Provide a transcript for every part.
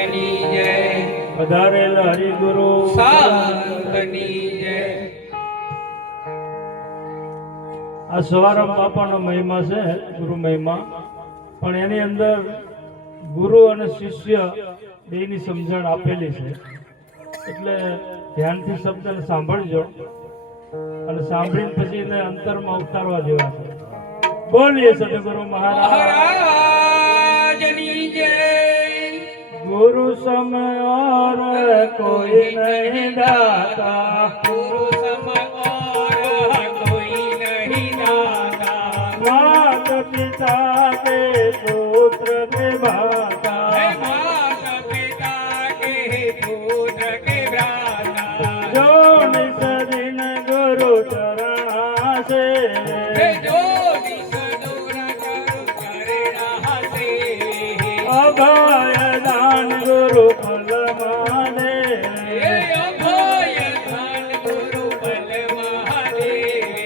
મહારાજની જય. પધારેલ હરિગુરુ સંતની જય. આ સવારામ બાપાનો મહિમા છે, ગુરુ મહિમા, પણ એની અંદર ગુરુ અને શિષ્ય બેની સમજણ આપેલી છે. એટલે ધ્યાનથી શબ્દને સાંભળજો અને સાંભળીને પછી એને અંતરમાં ઉતારવા જેવા છે. બોલીએ સદગુરુ મહારાજની જય. ગુરુ સમ और कोई नहीं दाता, ગુરુ સમ और કોઈ નહીં દાતા. मात पिता के पुत्र के भाता, હે માતા પિતા કે પુત્ર કે ભ્રાતા. जो निस दिन गुरु चरणा से, હે જો દિશ દૂર કરું કરણા સે. अभय दान गुरु फल माने, હે અભય દાન ગુરુ બલ મહાદેવે.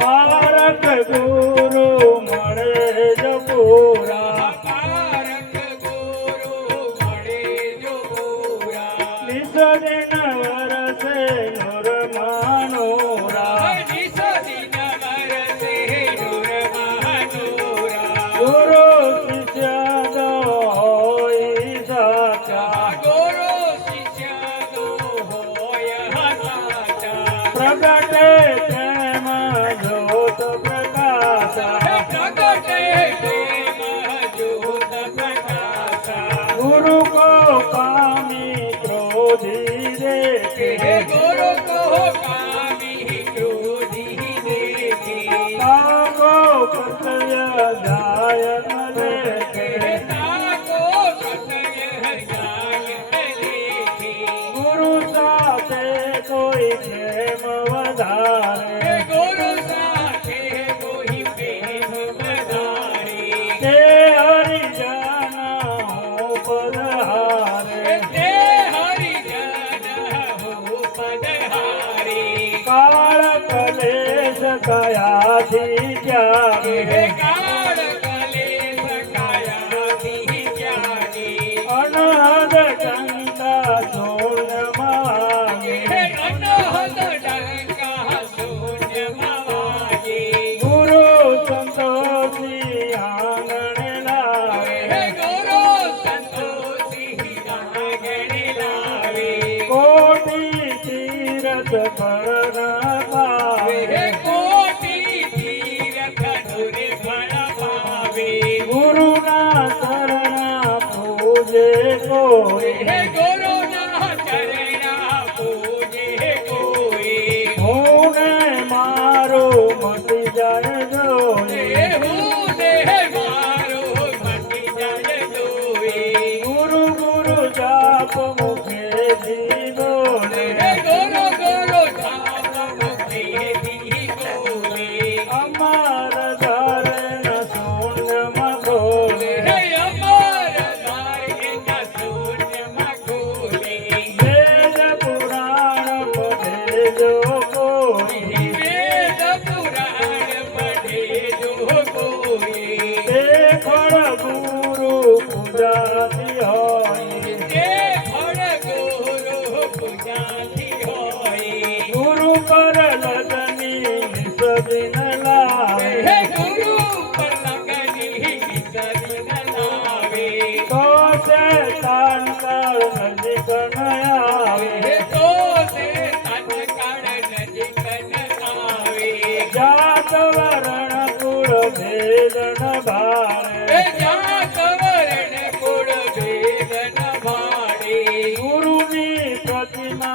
पारक गुरु मणे जो पूरा, પારક ગુરુ મળે જો પૂરા. निस दिन वरसे नुर मानोरा, નિસ દિન વરસે નૂર મહાનૂરા. गुरु शिष्य दो होई साचा, ગુરુ શિષ્ય દો હોય સાચા. प्रगटे प्रेम ज्योत प्रकाशा, પ્રગટે પ્રેમ જ્યોત પ્રકાશા. गुरु को कामी क्रोधी देखे, હે ગુરુ કો કામી ક્રોધી દેખે. कामो कर्तव्य जायन लेखे, હે તાકો સત્ય જાયત લેખે. गुरु साथे कोई प्रेम હે वधारे, ગુરુ સાથે કોઈ પ્રેમ વધારે. ते हरिजन हो पधारे, તે હરિજન હો પધારે. काल कलेश कयाथी त्यागे, હે કાળ કલેશ કાયાથી ત્યાગે. अनहद कंता शून्य मागे, હે અનહદ ડંકા શૂન્યમાં વાગે. गुरु संतोषी आंगण लावे, હે ગુરુ સંતોષી આંગણે લાવે. कोटि तीरथ पर न पावे, હે કોટી તીરથ દુરે ફળ પાવે. गुरु ना चरणा पूजे कोई, હે ગુરુના ચરણા પૂજે કોઈ. होने मारो मति जाय जोई, હે હું ને મારો મટી જાય જોઈ. गुरु गुरु जाप मुखे दी बोले, હે ગુરુ ગુરુ જાપ મુખેથી બોલે. अमर धारण शून्य मखोले, હે અમર દ્વાર એના શૂન્યમાં ખોલે. वेद पुराण पढ़े जो कोई, વેદ પુરાણ પઢે જો કોઈ. ते खड़ गुरु पूजाती होई, તે ફળ ગુરુ પૂજાથી હોય. गुरु पर लगनी निस दिन लावे, હે ગુરુ પર લગની સદન લાવે. तो से तान काल नजिक न आवे, હે તો તે તત્કાળ નજીક ન આવે. जात वरण कुल भेद न भावे, હે જાત વર્ણ કુળ ભેદ ન ભાડે. गुरु नी प्रतिमा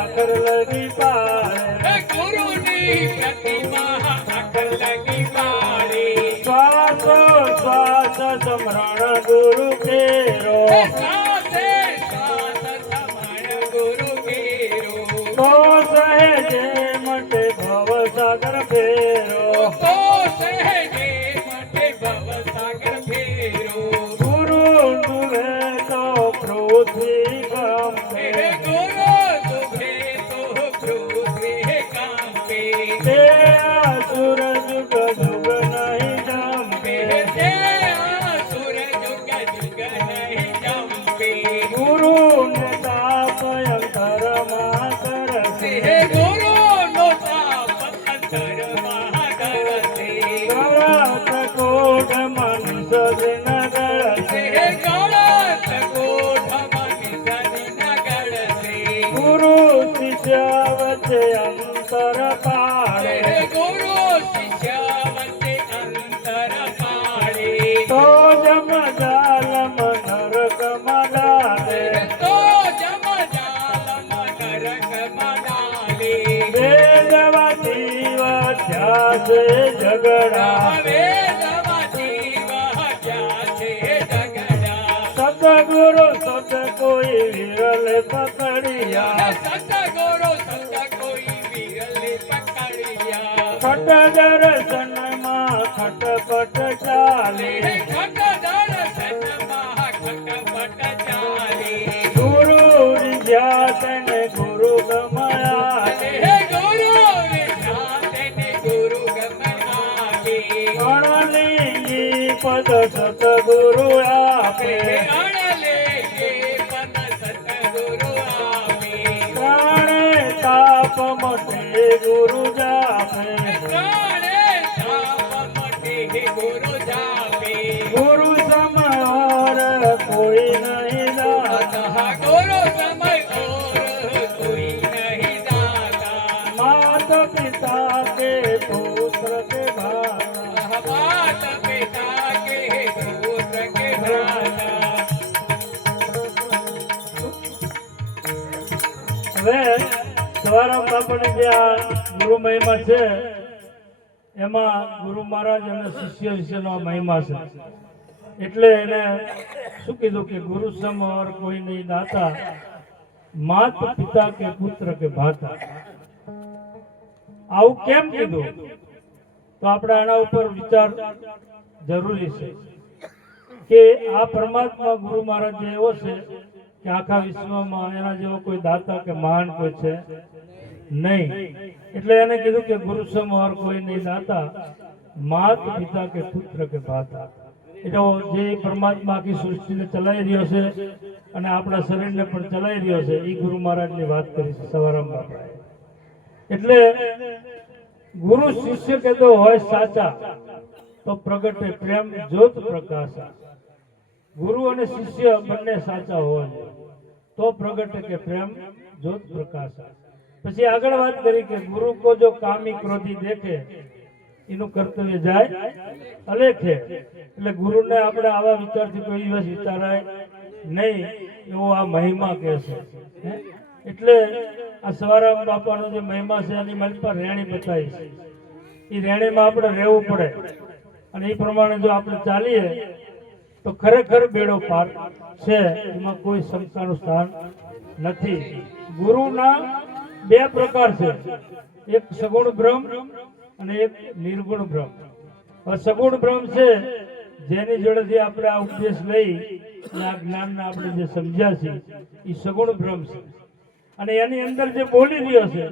आखर लगी पाए, હે ગુરુની પ્રતિમા આખર લગી પાડે. श्वासो श्वास स्मरण गुरु केरो, હે સાથે શ્વાસ સમણ ગુરુ કેરો. तो सहजे मटे भव सागर फेरो, તો સહેજે મટે ભવસાગર ફેરો. गुरु नुरे तो पृथ्वी कंपे, હે ગુરુ તુભે તો પૃથ્વી કાંપે. ते असुर जुग जुग नहीं जमपे, હે તે આસુર જુગ જુગ નહીં જંપે. સતગુરુ સત કોઈ વિરલ પકડિયા સતગુરુ સત કોઈ વિરલે પકડિયા ખટ દર્શનમાં ખટપટ ચાલે ખટ દર્શનમાં ખટપટ ચાલે ગુરુ વિદ્યા તેને ગુરુ ગમાયા હે ગુરુ વિદ્યા ગુરુ ગમનાવે ગણલિંગી પદ સતગુરુ આપે ગણલે પદ સતગુરુ આપે પ્રાણે તાપ મટે ગુરુ જાપે પ્રાણે તાપ મટે ગુરુ જાપે ગુરુ સમર કોઈ નહીં દાતા ગુરુ સમય ઓર કોઈ નહીં દાતા માત પિતા કે પુત્ર કે ભાતા માત પિતા કે પુત્ર કે ભ્રાતા હવે સવારામ બાપાની જે આ ગુરુ મહિમા છે એમાં ગુરુ મહારાજ અને શિષ્ય વિશેનો આ મહિમા છે એટલે એને શું કીધું કે ગુરુ સમ ઓર કોઈ નહીં દાતા માત પિતા કે પુત્ર કે ભાતા આવું કેમ કીધું તો આપણે આના ઉપર વિચાર જરૂરી છે કે આ પરમાત્મા ગુરુ મહારાજ જે એવો છે કે આખા વિશ્વમાં એના જેવો કોઈ દાતા કે મહાન કોઈ છે નહીં એટલે એને કીધું કે ગુરુ સમ ઓર કોઈ નહીં દાતા માત પિતા કે પુત્ર કે ભાતા એટલે જે પરમાત્મા આખી સૃષ્ટિને ચલાવી રહ્યો છે અને આપણા શરીરને પણ ચલાવી રહ્યો છે એ ગુરુ મહારાજની વાત કરી છે સવારામ બાપાએ એટલે ગુરુ શિષ્ય કહેતો હોય સાચા તો પ્રગટે પ્રેમ જ્યોત પ્રકાશા ગુરુ અને શિષ્ય બંને સાચા હોવા જોઈએ તો પ્રગટે કે પ્રેમ જ્યોત પ્રકાશા પછી આગળ વાત કરી કે ગુરુ કો જો કામી ક્રોધી દેખે એનું કર્તવ્ય જાય અલેખે એટલે ગુરુને આપણે આવા વિચારથી કોઈ દિવસ વિચારાય નહીં એવો આ મહિમા કહે છે એટલે આ સવારામ બાપાનો જે મહિમા છે એની મારી પર રેણી બતાવી છે એ રેણીમાં આપણે રહેવું પડે અને એ પ્રમાણે જો આપણે ચાલીએ તો ખરેખર બેડો પાર છે એમાં કોઈ શંકાનું સ્થાન નથી ગુરુના બે પ્રકાર છે એક સગુણ બ્રહ્મ અને એક નિર્ગુણ બ્રહ્મ હવે સગુણ બ્રહ્મ છે જેની જોડેથી આપણે આ ઉપદેશ લઈ અને આ જ્ઞાનને આપણે જે સમજ્યા છે એ સગુણ બ્રહ્મ છે અને એની અંદર જે બોલી રહ્યો છે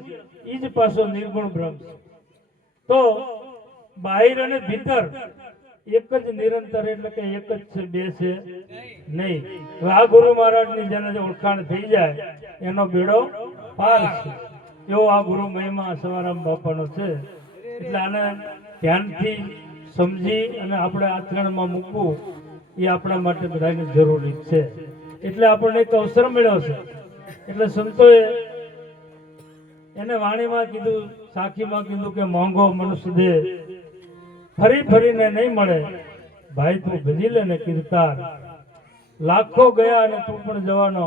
એ જ પાછો નિર્ગુણ બ્રહ્મ છે તો બહાર અને ભીતર એક જ નિરંતર એટલે કે એક જ છે બે છે નહીં હવે આ ગુરુ મહારાજની જેને જે ઓળખાણ થઈ જાય એનો બેડો પાર છે એવો આ ગુરુ મહિમા સવારામ બાપાનો છે એટલે આને ધ્યાનથી સમજી અને આપણે આચરણમાં મૂકવું એ આપણા માટે બધાને જરૂરી છે એટલે આપણને એક અવસર મળ્યો છે એટલે સંતોએ એને વાણીમાં કીધું સાખીમાં કીધું કે મોંઘો મનુષ્ય દે ફરી ફરીને નહીં મળે ભાઈ તું ભજી લે ને કીર્તાર લાખો ગયા અને તું પણ જવાનો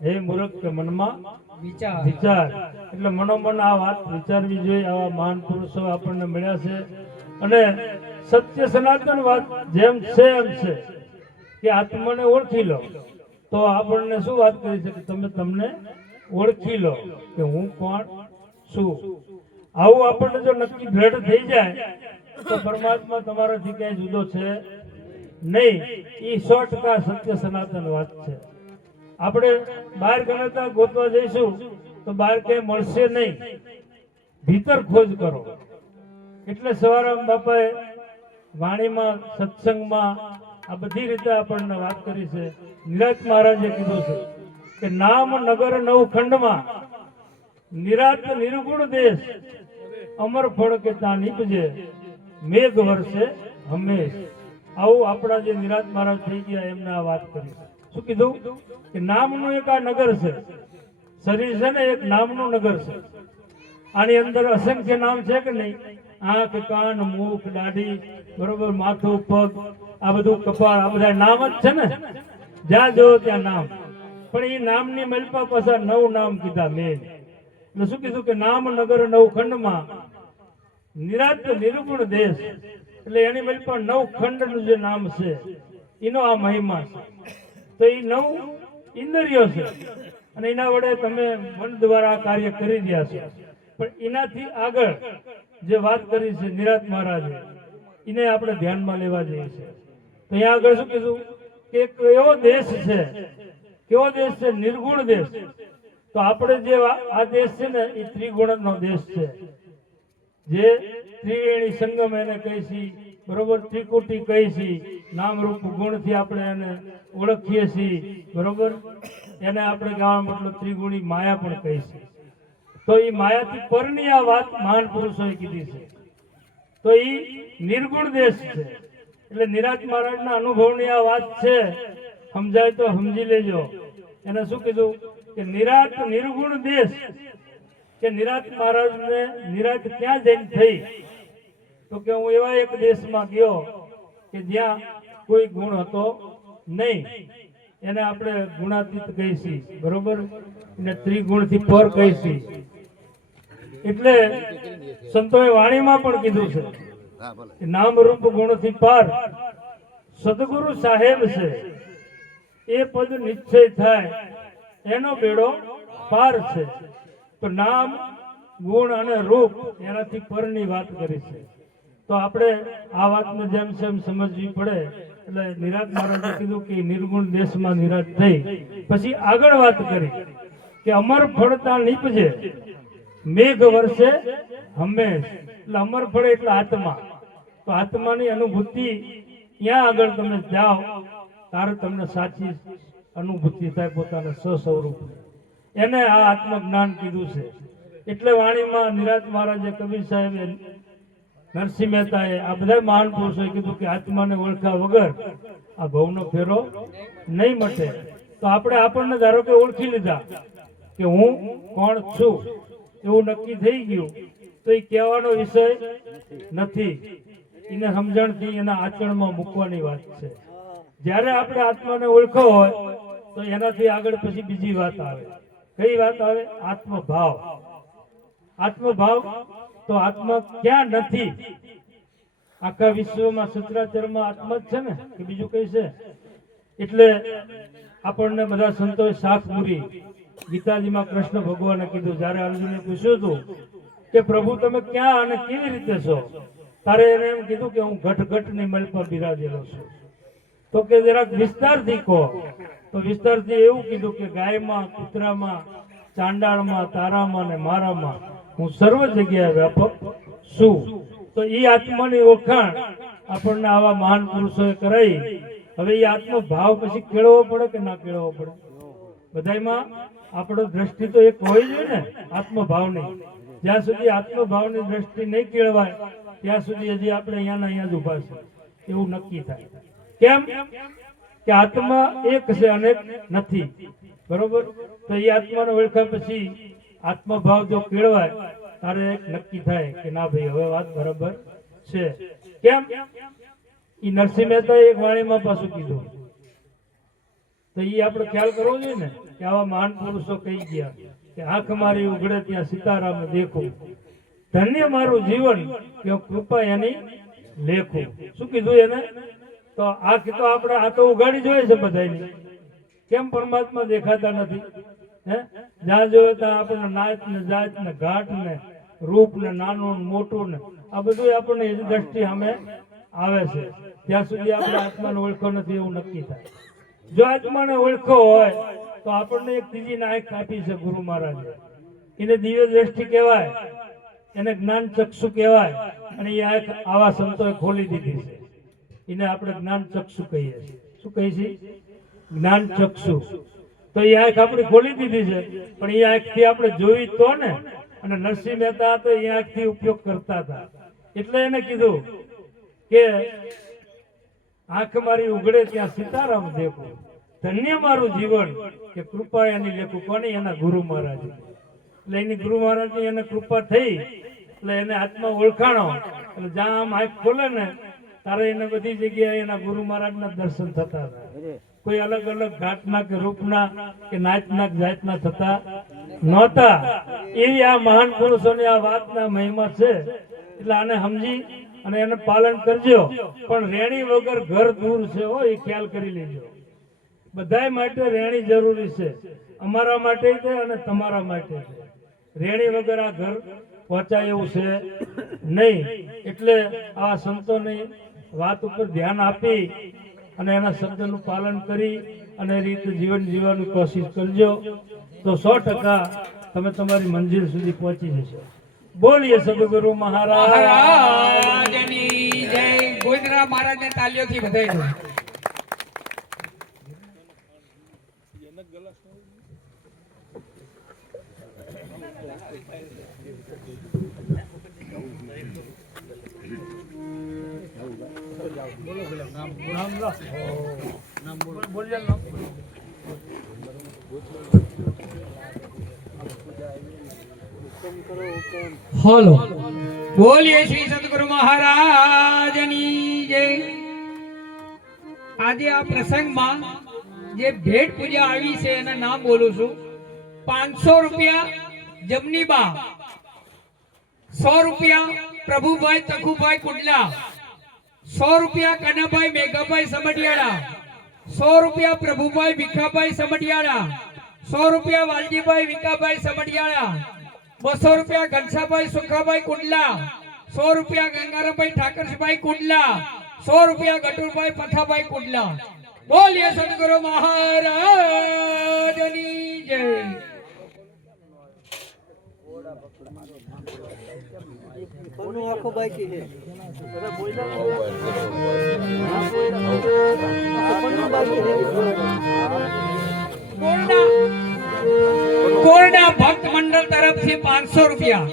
હે મૂર્ખ કે મનમાં વિચાર એટલે મનોમન આ વાત વિચારવી જોઈએ આવા મહાન પુરુષો આપણને મળ્યા છે અને સત્ય સનાતન વાત જેમ છે એમ છે કે આત્માને ઓળખી લો તો આપણને શું વાત કરી છે કે તમે તમને ઓળખી લો કે હું કોણ છું આવું આપણને જો નક્કી દ્રઢ થઈ જાય તો પરમાત્મા તમારાથી ક્યાંય જુદો છે નહીં એ 100% સત્ય સનાતન વાત છે આપણે બહાર ગણતા ગોતવા જઈશું તો બહાર ક્યાંય મળશે નહીં ભીતર ખોજ કરો એટલે સવારામ બાપાએ વાણીમાં સત્સંગમાં આ બધી રીતે આપણને વાત કરી છે નિરાત મહારાજે કીધું છે કે નામ નગર નવખંડમાં નિરાત નિર્ગુણ દેશ અમર ફળ કે ત્યાં નીપજે મેઘ વર્ષે હંમેશ આવું આપણા જે નિરાત મહારાજ થઈ ગયા એમને આ વાત કરી શું કીધું કે નામનું એક આ નગર છે શરીર છે ને એક નામનું નગર છે આની અંદર અસંખ્ય નામ છે કે નહીં આંખ કાન મુખ દાઢી બરોબર માથું પગ આ બધું કપાળ આ બધા નામ જ છે ને જ્યાં જો ત્યાં નામ પણ એ નામની મલપા પાછા 9 નામ કીધા મેં એટલે શું કીધું કે નામ નગર નવખંડમાં નિરાત નિર્ગુણ દેશ એટલે એની મલપા 9 ખંડનું જે નામ છે એનો આ મહિમા છે તો એ 9 ઇન્દ્રિયો છે અને એના વડે તમે મન દ્વારા આ કાર્ય કરી રહ્યા છો. પણ એનાથી આગળ જે વાત કરી છે નિરાંત મહારાજે, એને આપણે ધ્યાનમાં લેવા જઈએ છીએ. તો અહીંયા આગળ શું કીધું કે કેવો દેશ છે, કેવો દેશ છે? નિર્ગુણ દેશ. તો આપણે જે આ દેશ છે ને એ ત્રિગુણનો દેશ છે, જે ત્રિવેણી સંગમ એને કહી છીએ, બરોબર, ત્રિકુટી કહી છીએ, નામ રૂપ ગુણથી આપણે એને ઓળખીએ છીએ, બરોબર. એને આપણે કહેવાનો મતલબ ત્રિગુણી માયા પણ કહી છીએ. તો એ માયાથી પરની આ વાત મહાન પુરુષોએ કીધી છે. તો એ નિર્ગુણ દેશ છે. એટલે નિરાંત મહારાજના અનુભવની આ વાત છે, સમજાય તો સમજી લેજો. એને શું કીધું કે નિરાંત નિર્ગુણ દેશ, કે નિરાંત મહારાજને નિરાંત ક્યાં જઈને થઈ? તો કે હું એવા એક દેશમાં ગયો કે જ્યાં કોઈ ગુણ હતો નહીં. એને આપણે ગુણાતીત કહી છીએ, બરોબર, એને ત્રિગુણથી પર કહી છીએ. એટલે સંતોએ વાણીમાં પણ કીધું છે કે નામ રૂપ ગુણથી પાર સદગુરુ સાહેબ છે, એ પદ નિશ્ચય થાય એનો બેડો પાર છે. તો નામ ગુણ અને રૂપ એનાથી પરની વાત કરી છે. તો આપણે આ વાતને જેમ જેમ સમજવી પડે. એટલે નિરાંત મહારાજે કીધું કે નિર્ગુણ દેશમાં નિરાંત થઈ. પછી આગળ વાત કરી કે અમર ફળતા નીપજે મેઘ વર્ષે હંમેશ. એટલે અમર ફળ એટલે આત્મા. તો આત્માની અનુભૂતિ ત્યાં આગળ તમે જાઓ ત્યારે તમને સાચી અનુભૂતિ થાય પોતાના સ્વસ્વરૂપ. એને આ આત્મજ્ઞાન કીધું છે. એટલે વાણીમાં નિરાંત મહારાજે, કબીર સાહેબે, નરસિંહ મહેતાએ, આ બધા મહાન પુરુષોએ કીધું કે આત્માને ઓળખ્યા વગર આ ભવનો ફેરો નહીં મટે. તો આપણે આપણને ધારો કે ઓળખી લીધા કે હું કોણ છું એવું નક્કી થઈ ગયું, તો એ કહેવાનો વિષય નથી. એને સમજણથી એના આચરણમાં મૂકવાની વાત છે. જ્યારે આપણે આત્માને ઓળખ્યો હોય તો એનાથી આગળ પછી બીજી વાત આવે. કઈ વાત આવે? આત્મભાવ. આત્મભાવ. તો આત્મા ક્યાં નથી? આખા વિશ્વમાં સચરાચરમાં આત્મા જ છે ને, કે બીજું કઈ છે? એટલે આપણને બધા સંતોએ શાખ પૂરી. ગીતાજીમાં કૃષ્ણ ભગવાને કીધું, જ્યારે અર્જુને પૂછ્યું હતું કે પ્રભુ તમે ક્યાં અને કેવી રીતે છો, તારે એને એમ કીધું કે હું ઘટઘટની મલ પર બિરાજેલો છું. તો કે જરાક વિસ્તારથી કહો. તો વિસ્તારથી એવું કીધું કે ગાયમાં, કૂતરામાં, ચાંડાળમાં, તારામાં ને મારામાં હું સર્વ જગ્યાએ વ્યાપક છું. તો એ આત્માની ઓળખાણ આપણને આવા મહાન પુરુષોએ કરાઈ. હવે એ આત્મભાવ પછી કેળવવો પડે કે ના કેળવવો પડે? બધાયમાં આપણો દ્રષ્ટિ તો એક હોય છે ને, આત્મભાવની. જ્યાં સુધી આત્મભાવની દ્રષ્ટિ નહીં કેળવાય ત્યાં સુધી હજી આપણે અહીંયાના અહીંયા જ ઉભા છે એવું નક્કી થાય. કેમ? કે આત્મા એક છે, અનેક નથી, બરોબર. તો એ આત્માને ઓળખ્યા પછી આત્મભાવ જો કેળવાય ત્યારે એક નક્કી થાય કે ના ભાઈ હવે વાત બરાબર છે. કેમ? એ નરસિંહ મહેતાએ એક વાણીમાં પાછું કીધું. તો એ આપણે ખ્યાલ કરવો જોઈએ ને કે આવા મહાન પુરુષો કહી ગયા કે આંખ મારી ઉઘડે ત્યાં સીતારામ દેખું, ધન્ય મારું જીવન કે કૃપા એની લેખું. શું કીધું એને? તો આંખ તો આપણે આ તો ઉઘાડી જોઈએ છે બધાની. કેમ પરમાત્મા દેખાતા નથી? જ્યાં જોયે ત્યાં આપણને નાચ ને જાત ને ઘાટ ને રૂપ ને નાનું ને મોટું ને આ બધું આપણને એ દ્રષ્ટિ સામે આવે છે. ત્યાં સુધી આપણે આત્માને ઓળખો નથી એવું નક્કી થાય. જો આત્માને ઓળખો હોય તો આપણને એક ત્રીજી આંખ આપી છે ગુરુ મહારાજે. એને દિવ્ય દ્રષ્ટિ કહેવાય, એને જ્ઞાન ચક્ષુ કહેવાય. અને એ આંખ આવા સંતોએ ખોલી દીધી છે. એને આપણે જ્ઞાન ચક્ષુ કહીએ છીએ. શું કહીએ છીએ? જ્ઞાન ચક્ષુ. તો એ આંખ આપણે ખોલી દીધી છે, પણ એ આંખથી આપણે જોઈ તો ને. અને નરસિંહ મહેતા તો એ આંખથી ઉપયોગ કરતા હતા. એટલે એને કીધું કે આંખ મારી ઉઘડે ત્યાં સીતારામ દેખું, ધન્ય મારું જીવન કે કૃપા એની લેખું. કોની? એના ગુરુ મહારાજ. એટલે એની ગુરુ મહારાજની એને કૃપા થઈ એટલે એને આત્મા ઓળખાણો. એટલે જ્યાં આમ આંખ ખોલે ને ત્યારે એને બધી જગ્યાએ એના ગુરુ મહારાજના દર્શન થતા હતા. કોઈ અલગ અલગ ઘાટના કે રૂપના કે નાચના જાતના થતા નહોતા. એવી આ મહાન પુરુષોની આ વાતના મહિમા છે. એટલે આને સમજી અને એને પાલન કરજો. પણ રેણી વગર ઘર દૂર છે, હો, એ ખ્યાલ કરી લેજો. બધાય માટે રેણી જરૂરી છે, અમારા માટે છે અને તમારા માટે છે. રેણી વગર આ ઘર પહોંચાય એવું છે નહીં. એટલે આ સંતોની વાત ઉપર ધ્યાન આપી અને એના શબ્દનું પાલન કરી અને એ રીતે જીવન જીવવાની કોશિશ કરજો, તો 100% તમે તમારી મંજિલ સુધી પહોંચી જશો. બોલીએ સદગુરુ મહારાજની જય. ગોવિંદરાવ મહારાજને તાલીઓથી વધાવી દો. હલો, બોલીએ શ્રી સદગુરુ મહારાજની જય. આજે આ પ્રસંગમાં જે ભેટ પૂજા આવી છે એના નામ બોલું છું. 500 રૂપિયા જમનીબા, 100 રૂપિયા પ્રભુભાઈ તખુભાઈ કુડલા, 100 રૂપિયા કનાભાઈ મેઘાભાઈ સમઢિયાળા, 100 રૂપિયા પ્રભુભાઈ ભીખાભાઈ સમઢિયાળા, 100 રૂપિયા વાલજીભાઈ વિકાભાઈ સમઢિયાળા, 200 રૂપિયા ઘનસાભાઈ સુખાભાઈ કુડલા, 100 રૂપિયા ગંગારામભાઈ ઠાકરભાઈ કુડલા, 100 રૂપિયા ગટુરભાઈ પથાભાઈ કુડલા. બોલીએ સદગુરુ મહારાજની જય. કોરડા ભક્ત મંડળ તરફથી 500 રૂપિયા.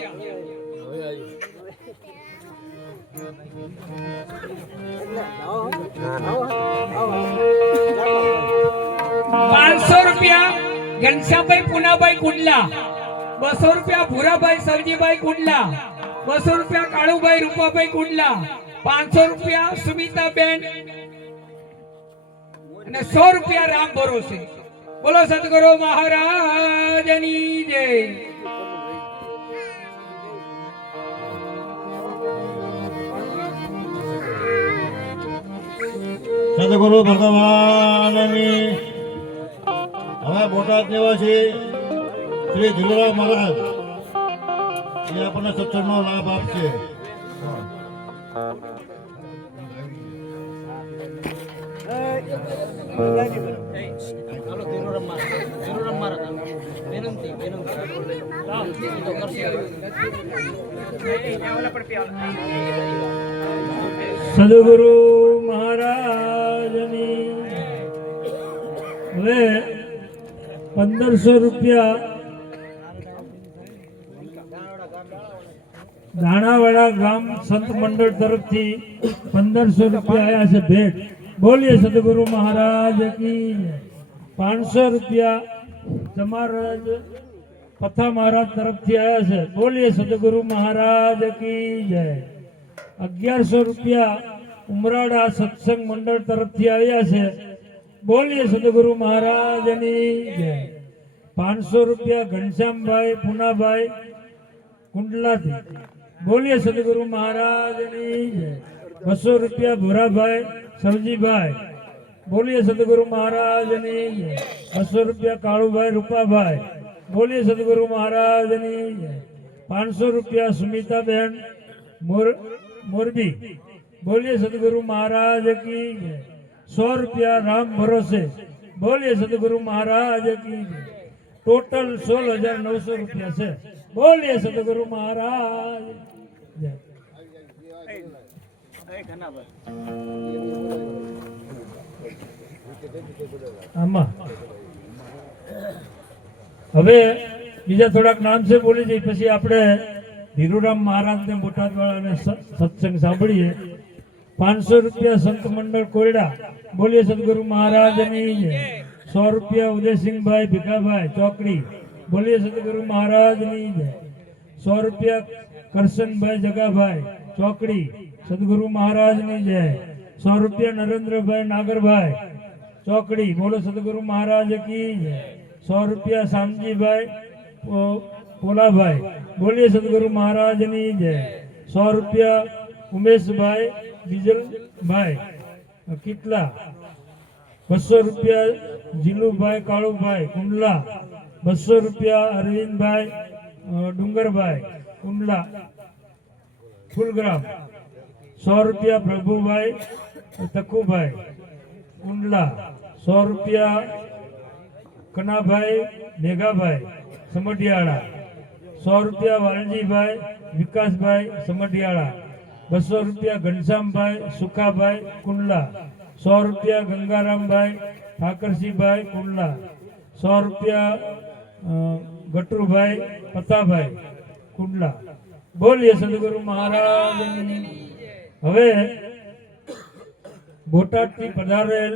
500 રૂપિયા ઘનશ્યામભાઈ પુનાભાઈ કુડલા, 200 રૂપિયા ભૂરાભાઈ સવજીભાઈ કુડલા, 200 રૂપિયા કાળુભાઈ રૂપાભાઈ કુડલા, 500 રૂપિયા સુમિતાબેન અને 100 રૂપિયા રામ ભરોસે. બોલો સદગુરુ મહારાજની જય. સદગુરુ ભગવાનની. હવે બોટાદ નિવાસી શ્રી ધીરુરામ મહારાજ એ આપણને સત્સંગનો લાભ આપશે. સદગુરુ મહારાજની. હવે 1500 રૂપિયા દાણાવાડા ગામ સંત મંડળ તરફથી 1500 રૂપિયા આવ્યા છે ભેટ. બોલીએ સદગુરુ મહારાજ કી જય. 500 રૂપિયા જમારાજ પથા મહારાજ તરફથી આવ્યા છે. બોલીએ સદગુરુ મહારાજ કી જય. 1100 રૂપિયા ઉમરાડા સત્સંગ મંડળ તરફથી આવ્યા છે. બોલીએ સદગુરુ મહારાજની જય. 500 રૂપિયા ઘનશ્યામભાઈ પુનાભાઈ કુંડલાથી. બોલીએ સદગુરુ મહારાજની જય. 200 રૂપિયા ભૂરાભાઈ સવજીભાઈ. બોલીએ સદગુરુ મહારાજની જય. 200 રૂપિયા કાળુભાઈ રૂપાભાઈ. બોલીએ સદગુરુ મહારાજની જય. 500 રૂપિયા સુમિતાબેન મોરબી. બોલીએ સદગુરુ મહારાજ કી જય. 100 રૂપિયા રામ ભરોસે. બોલીએ સદગુરુ મહારાજ કી જય. ટોટલ 16,900 રૂપિયા છે. બોલીએ સદગુરુ મહારાજ જય. આમાં હવે બીજા થોડાક નામ છે બોલી જઈએ, પછી આપણે ધીરુરામ મહારાજને બોટાદવાળાને સત્સંગ સાંભળીએ. 500 રૂપિયા સંત મંડળ કોયડા. બોલીએ સદગુરુ મહારાજની જય. 100 રૂપિયા ઉદયસિંહભાઈ ભીખાભાઈ ચોકડી. બોલીએ સદગુરુ મહારાજની જય. 100 રૂપિયા કરશનભાઈ જગાભાઈ ચોકડી. સદગુરુ મહારાજની જય. 100 રૂપિયા નરેન્દ્રભાઈ નાગરભાઈ ચોકડી. બોલો સદગુરુ મહારાજ કી જય. 100 રૂપિયા શામજીભાઈ પોલાભાઈ. બોલીએ સદગુરુ મહારાજની જય. 100 રૂપિયા ઉમેશભાઈ બીજલભાઈ કેટલા. 200 રૂપિયા જીલુભાઈ કાળુભાઈ કુંડલા, 200 રૂપિયા અરવિંદભાઈ ડુંગરભાઈ કુંડલા ફૂલગ્રામ, 100 રૂપિયા પ્રભુભાઈ તકુભાઈ કુંડલા, 100 રૂપિયા કનાભાઈ મેઘાભાઈ સમઢિયાળા, 100 રૂપિયા વાલજીભાઈ વિકાસભાઈ સમઢિયાળા, 200 રૂપિયા ઘનશ્યામભાઈ સુખાભાઈ કુંડલા, 100 રૂપિયા ગંગારામભાઈ ઠાકરસિંહભાઈ કુંડલા, 100 રૂપિયા ગટરુભાઈ પતાભાઈ કુંડલા. બોલીએ સદગુરુ મહારાજની. હવે બોટાદથી પધારેલ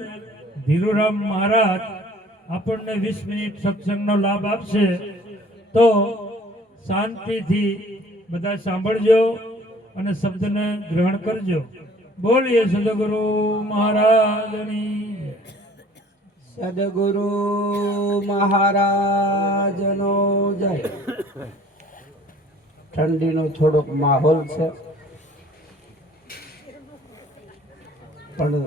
ધીરુરામ મહારાજ આપણને 20 મિનિટ સત્સંગનો લાભ આપશે, તો શાંતિથી બધા સાંભળજો અને શબ્દને ગ્રહણ કરજો. બોલીએ સદગુરુ મહારાજની. સદગુરુ મહારાજનો જય. ઠંડીનો થોડોક માહોલ છે, પણ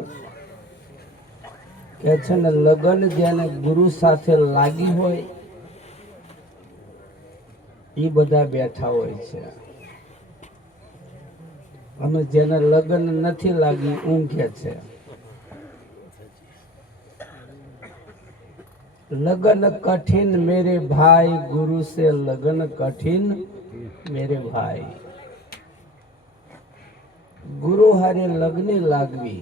કે છે ને લગ્ન જેને ગુરુ સાથે લાગી હોય એ બધા બેઠા હોય છે, અને જેને લગ્ન નથી લાગી ઊંઘે છે. लगन कठिन मेरे भाई, गुरु से लगन कठिन मेरे भाई. गुरु हारे लग्नी लागवी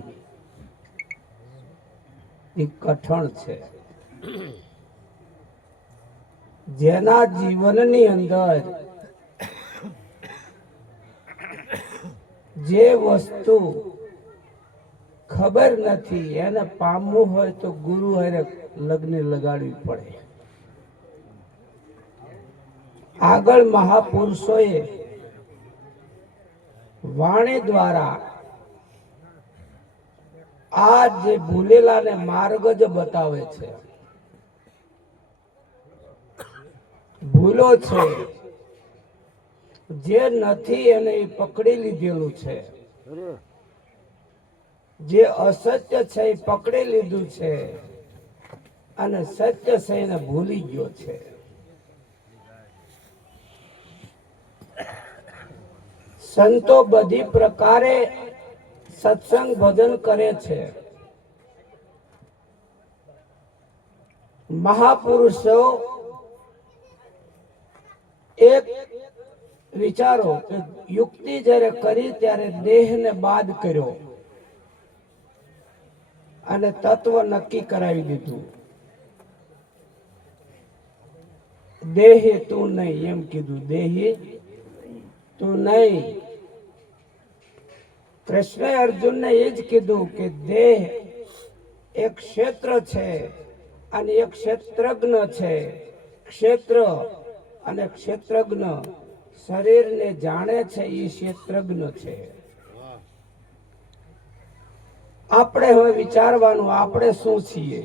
એ કઠણ છે. જેના જીવનની અંદર જે વસ્તુ ખબર નથી એને પામવું હોય તો ગુરુ હારે લગ્ન લગાડવી પડે. આગળ મહાપુરુષોએ વાણી દ્વારા આ જે ભૂલેલાને માર્ગ જ બતાવે છે. ભૂલો છે જે નથી એને એ પકડી લીધેલું છે, જે અસત્ય છે એ પકડી લીધું છે, અને સત્ય છે એને ભૂલી ગયો છે. સંતો બધી પ્રકારે સત્સંગ ભજન કરે છે. મહાપુરુષો એક વિચારો કે યુક્તિ જ્યારે કરી ત્યારે દેહને બાદ કર્યો અને તત્વ નક્કી કરાવી દીધું. દેહી તું નહીં એમ કીધું, દેહી તું નહીં. કૃષ્ણએ અર્જુનને એ જ કીધું કે દેહ એક ક્ષેત્ર છે અને એક ક્ષેત્રજ્ઞ છે. ક્ષેત્ર અને ક્ષેત્રજ્ઞ શરીરને જાણે છે એ ક્ષેત્રજ્ઞ છે. આપણે હવે વિચારવાનું આપણે શું છીએ.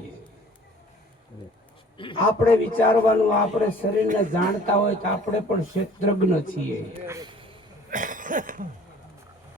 આપણે વિચારવાનું આપણે શરીરને જાણતા હોય તો આપણે પણ ક્ષેત્રજ્ઞ છીએ.